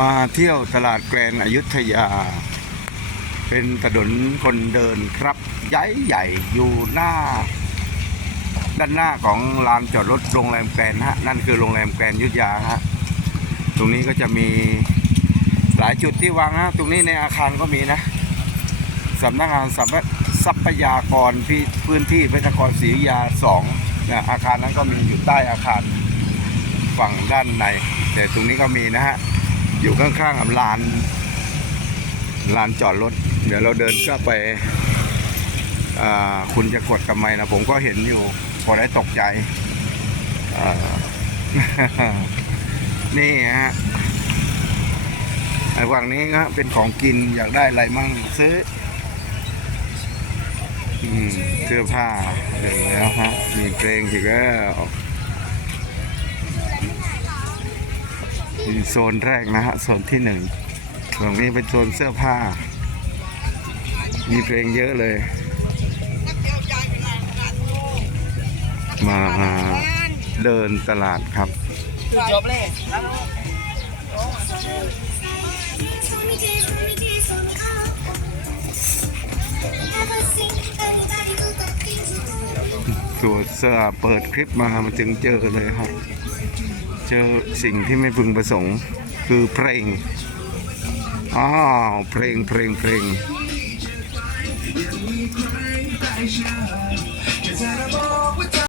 มาเที่ยวตลาดแกรนอยุธยา เป็นถนนคนเดินครับ ใหญ่ใหญ่อยู่หน้า ด้านหน้าของลานจอดรถโรงแรมแกรนฮะ นั่นคือโรงแรมแกรนอยุธยาฮะ ตรงนี้ก็จะมีหลายจุดที่วางฮะตรงนี้ในอาคารก็มีนะสำนักงานทรัพยทรัพยากรพิพื้นที่พระนครศรีอยุธยาสองนะอาคารนั้นก็มีอยู่ใต้อาคารฝั่งด้านใน แต่ตรงนี้ก็มีนะฮะ อยู่ข้างๆกับลานลานจอดรถ เดี๋ยวเราเดินก็ไปคุณจะกดทำไมนะผมก็เห็นอยู่พอได้ตกใจนี่ฮะไอ้ฝั่งนี้ก็เป็นของกินอยากได้อะไรมั่งซื้อเสื้อผ้าเห็นแล้วฮะมีเพลงอีกแล้ว มีโซนแรกนะฮะโซนที่หนึ่งตรงนี้เป็นโซนเสื้อผ้า มีเพลงเยอะเลย มาเดินตลาดครับจบเลยตัวเสื้อเปิดคลิปมามันจึงเจอเลยครับ เจอสิ่งที่ไม่พึงประสงค์ คือเพลงอ้าวเพลงเพลงเพลง